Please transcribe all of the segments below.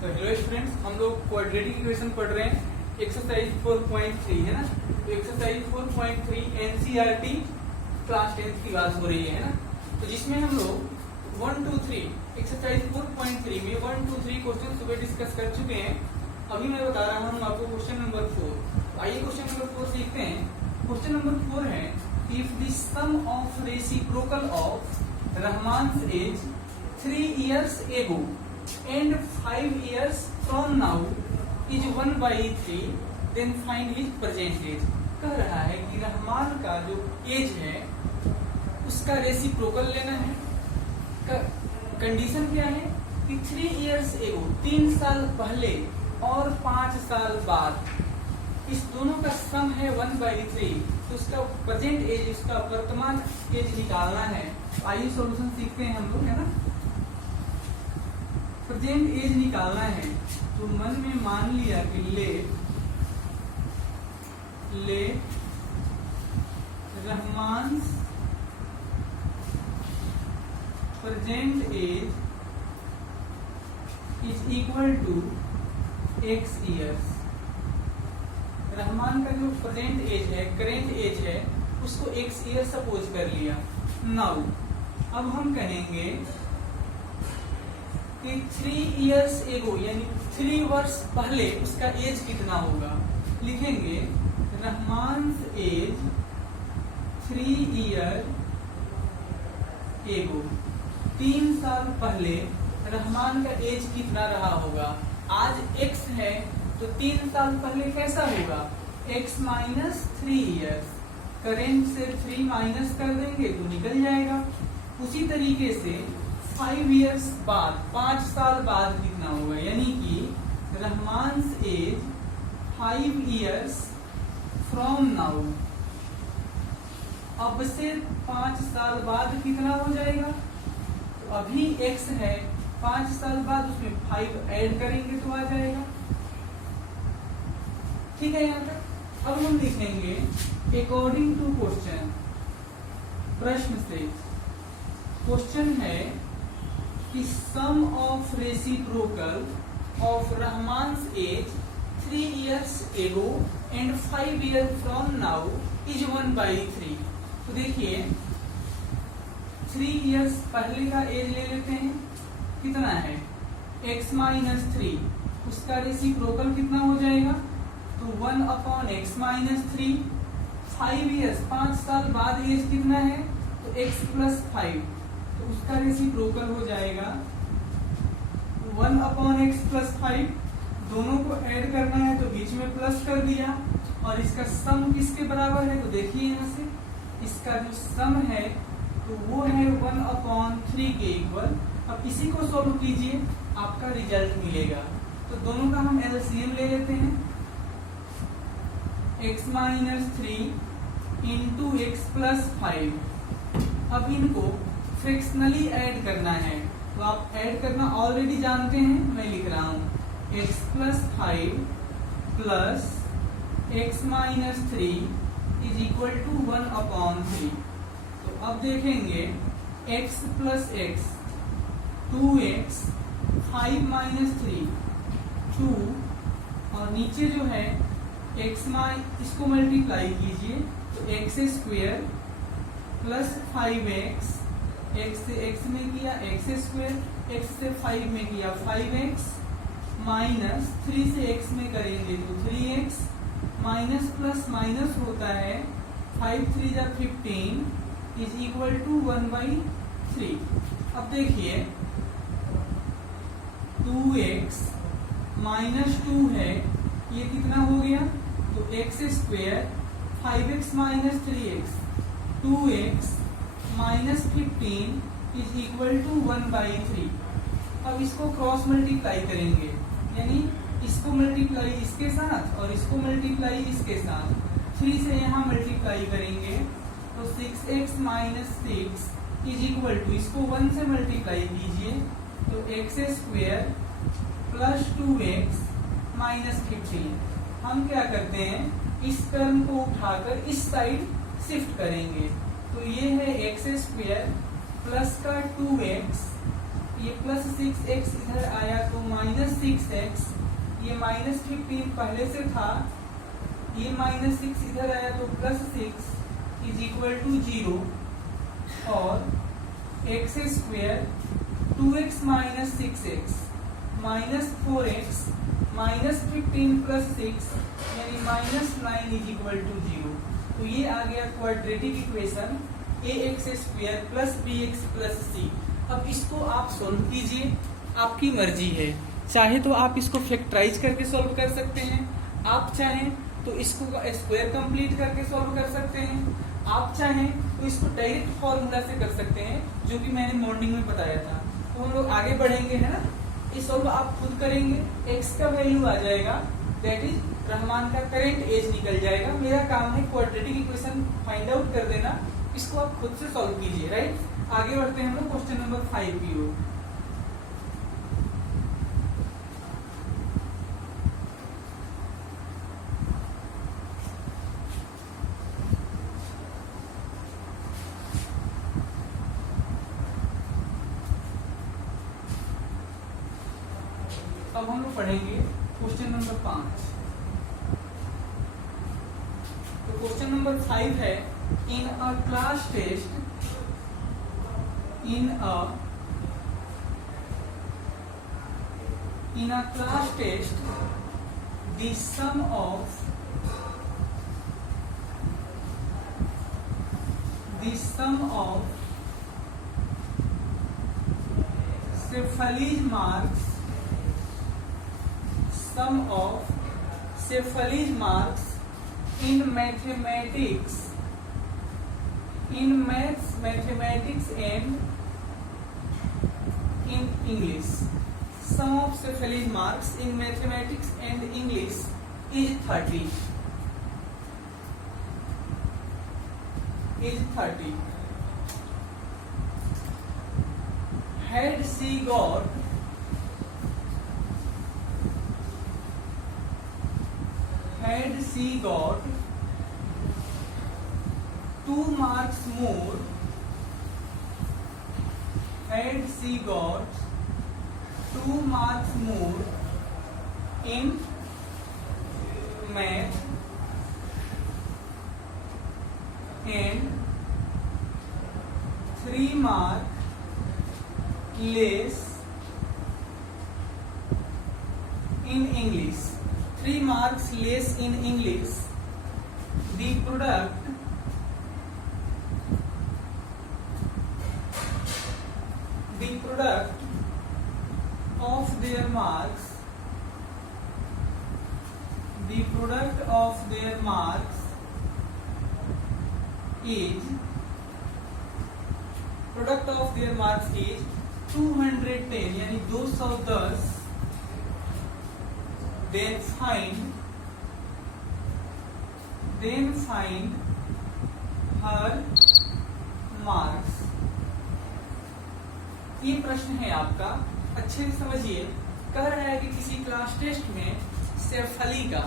तो hello students, हम लोग क्वाड्रेटिक इक्वेशन पढ़ रहे हैं एक्सरसाइज 4.3 है ना। तो एक्सरसाइज 4.3 एनसीईआरटी क्लास 10th की बात हो रही है ना। तो जिसमें हम लोग 1 2 3 एक्सरसाइज 4.3 में 1 2 3 क्वेश्चन सुबह डिस्कस कर चुके हैं। अभी मैं बता रहा हूँ आपको क्वेश्चन नंबर 4। आइए क्वेश्चन नंबर 4 सीखते हैं। क्वेश्चन नंबर 4 है if the sum of reciprocal of Rahman's age 3 years ago and 5 years from now is 1/3, then find his present age। कह रहा है कि रहमान का जो एज है उसका रेसिप्रोकल लेना है। कंडीशन क्या है कि 3 years ago 3 साल पहले और 5 साल बाद, इस दोनों का सम है 1/3। तो उसका प्रेजेंट एज, उसका वर्तमान एज निकालना है। आइए सॉल्यूशन सीखते हैं हम लोग, है ना। प्रेजेंट एज निकालना है तो मन में मान लिया कि let Rahman present age is equal to x years. Rahman का जो प्रेजेंट एज है, करेंट एज है, उसको x ईयर सपोज कर लिया। नाउ अब हम कहेंगे कि 3 years ago यानी 3 वर्ष पहले उसका एज कितना होगा। लिखेंगे रहमान एज 3 year ago, 3 साल पहले रहमान का एज कितना रहा होगा। आज x है तो 3 साल पहले कैसा होगा, x माइनस 3 years। करेंट से 3 माइनस कर देंगे तो निकल जाएगा। उसी तरीके से 5 years बाद, 5 साल बाद कितना होगा, यानी कि Rahman age 5 years from now. अब से 5 साल बाद कितना हो जाएगा, तो अभी x है, 5 साल बाद उसमें 5 ऐड करेंगे तो आ जाएगा। ठीक है यहाँ तक। अब हम लिखेंगे अकॉर्डिंग टू क्वेश्चन। प्रश्न से क्वेश्चन है कि sum of reciprocal of Rahman's age 3 years ago and 5 years from now is 1/3। तो देखिए 3 years पहले का एज ले लेते हैं, कितना है x माइनस 3, उसका रेसिप्रोकल कितना हो जाएगा, तो 1/x माइनस 3। 5 years 5 साल बाद एज कितना है, तो x प्लस 5, तो उसका रेसिप्रोकल हो जाएगा 1/x प्लस 5। दोनों को ऐड करना है तो बीच में प्लस कर दिया। और इसका सम किसके बराबर है, तो देखिए यहाँ से इसका जो सम है तो वो है 1/3 के इक्वल। अब इसी को सॉल्व कीजिए, आपका रिजल्ट मिलेगा। तो दोनों का हम एलसीएम ले लेते हैं। x minus 3 into x plus 5। अब इनको फ्रैक्शनली ऐड करना है, तो आप ऐड करना ऑलरेडी जानते हैं, मैं लिख रहा हूं x plus 5 plus x minus 3 is equal to 1/3। तो अब देखेंगे x plus x 2x, 5 minus 3 2, और नीचे जो है x इसको मल्टीप्लाई कीजिए तो x square plus 5x, x से x में किया x स्क्वेयर, x से 5 में किया 5x, माइनस 3 से x में करेंगे तो 3x, माइनस प्लस माइनस होता है 5 3 जा 15 इज इक्वल टू 1/3। अब देखिए 2x माइनस 2 है, ये कितना हो गया, तो x square 5x minus 3x 2x minus 15 is equal to 1/3। अब इसको क्रॉस मल्टीप्लाई करेंगे, यानी इसको मल्टीप्लाई इसके साथ और इसको मल्टीप्लाई इसके साथ। 3 से यहाँ मल्टीप्लाई करेंगे तो 6x minus 6 is equal to, इसको 1 से मल्टीप्लाई कीजिए तो x square plus 2x minus 15। हम क्या करते हैं, इस टर्म को उठाकर इस साइड शिफ्ट करेंगे। तो ये है x स्क्वेयर प्लस का 2x ये प्लस 6x इधर आया तो माइनस 6x, ये माइनस 15 पहले से था, ये माइनस 6 इधर आया तो प्लस 6 इज इक्वल टू 0, और x square 2x minus 6x minus 4x minus 15 plus 6 यानी माइनस 9 इज इक्वल टू 0। तो ये आ गया quadratic equation ax square plus bx plus c। अब इसको आप सोल्व कीजिए, आपकी मर्जी है, चाहे तो आप इसको फैक्टराइज करके सॉल्व कर सकते हैं, आप चाहें तो इसको स्क्वायर कंप्लीट करके सॉल्व कर सकते हैं, आप चाहें तो इसको डायरेक्ट फॉर्मूला से कर सकते हैं जो कि मैंने मॉर्निंग में बताया था। तो हम लोग आगे बढ़ेंगे, है ना। ये सॉल्व आप खुद करेंगे, x का वैल्यू आ जाएगा, दैट इज रहमान का करेंट एज निकल जाएगा। मेरा काम है क्वाड्रेटिक इक्वेशन फाइंड आउट कर देना, इसको आप खुद से सॉल्व कीजिए, राइट। आगे बढ़ते हैं हम लोग क्वेश्चन नंबर 5 की ओर। अब हम लोग पढ़ेंगे क्वेश्चन नंबर 5। तो क्वेश्चन नंबर 5 है, in a class test, in a class test, the sum of Cephali's marks in mathematics and in English. Sum of Cephali's marks in mathematics and English is 30. Had she got had she got 2 marks more, had she got 2 marks more in math and 3 marks less in English, 3 marks less in English, the product of their marks is 210 यानी 210, then find her marks। ये प्रश्न है आपका, अच्छे से समझिए। कह रहा है कि किसी क्लास टेस्ट में सेफली का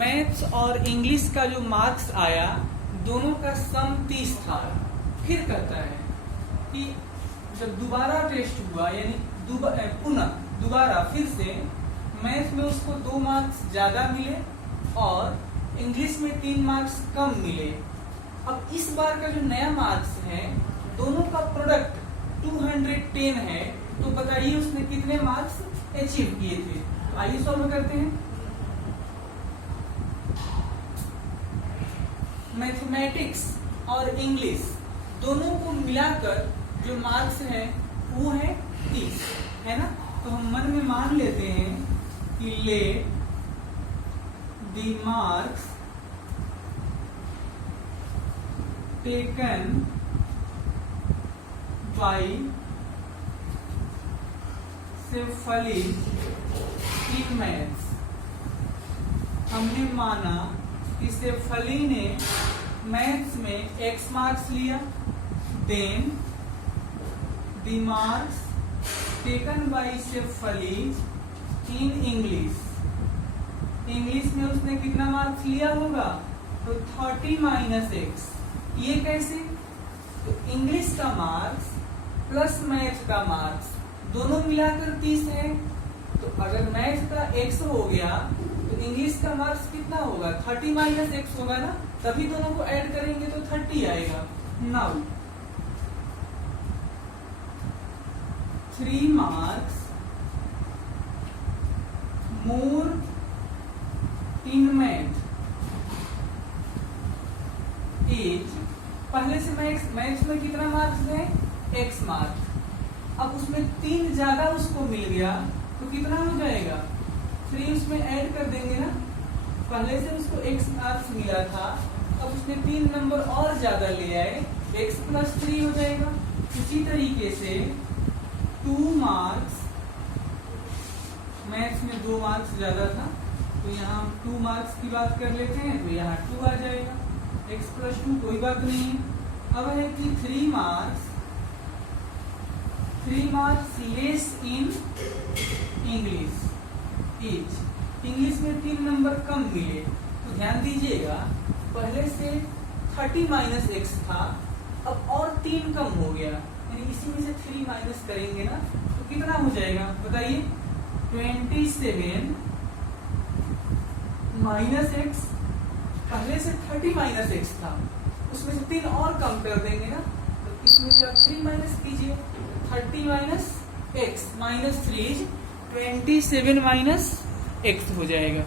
मैथ्स और इंग्लिश का जो मार्क्स आया, दोनों का सम 30 था। फिर कहता है कि जब दोबारा टेस्ट हुआ, यानी पुनः दोबारा फिर से मैथ्स में उसको 2 मार्क्स ज्यादा मिले और इंग्लिश में 3 मार्क्स कम मिले। अब इस बार का जो नया मार्क्स है, दोनों का प्रोडक्ट 210 है, तो बताइए उसने कितने मार्क्स अचीव किए थे। आइए सॉल्व करते हैं। मैथमेटिक्स और इंग्लिश दोनों को मिलाकर जो मार्क्स है वो है 30, है ना। तो हम मन में मान लेते हैं कि let the marks taken by Shefali in maths. हमने माना कि सेफली ने मैथ्स में x मार्क्स लिया, then the marks taken by Shefali in English. English में उसने कितना मार्क्स लिया होगा, तो 30 माइनस x। ये कैसे, तो इंग्लिश का मार्क्स प्लस मैथ का मार्क्स दोनों मिलाकर 30 है। तो अगर मैथ का x हो गया तो इंग्लिश का मार्क्स कितना होगा, 30 माइनस एक्स होगा ना, तभी दोनों को ऐड करेंगे तो 30 आएगा। Now 3 marks more in math is, पहले से मैथ्स में कितना मार्क्स है, x मार्क्स। अब उसमें 3 ज्यादा उसको मिल गया तो कितना हो जाएगा, 3 उसमें ऐड कर देंगे ना। पहले से उसको x मार्क्स मिला था, अब उसने 3 नंबर और ज्यादा ले आए, x प्लस 3 हो जाएगा। इसी तरीके से 2 मार्क्स, मैथ्स में 2 मार्क्स ज्यादा था तो यहाँ हम 2 मार्क्स की बात कर लेते हैं, तो यहाँ 2 आ जाएगा, x प्लस 2 कोई बात नहीं है। अब है कि 3 marks less in English is, English में 3 नंबर कम मिले। तो ध्यान दीजिएगा, पहले से 30 माइनस एक्स था, अब और 3 कम हो गया, यानी इसी में से 3 माइनस करेंगे ना तो कितना हो जाएगा बताइए, 27 माइनस एक्स। पहले से 30 माइनस एक्स था, उसमें से 3 और कम कर देंगे ना, तो इसमें से आप 3 माइनस कीजिए, 30 minus x minus 3 27 minus x हो जाएगा।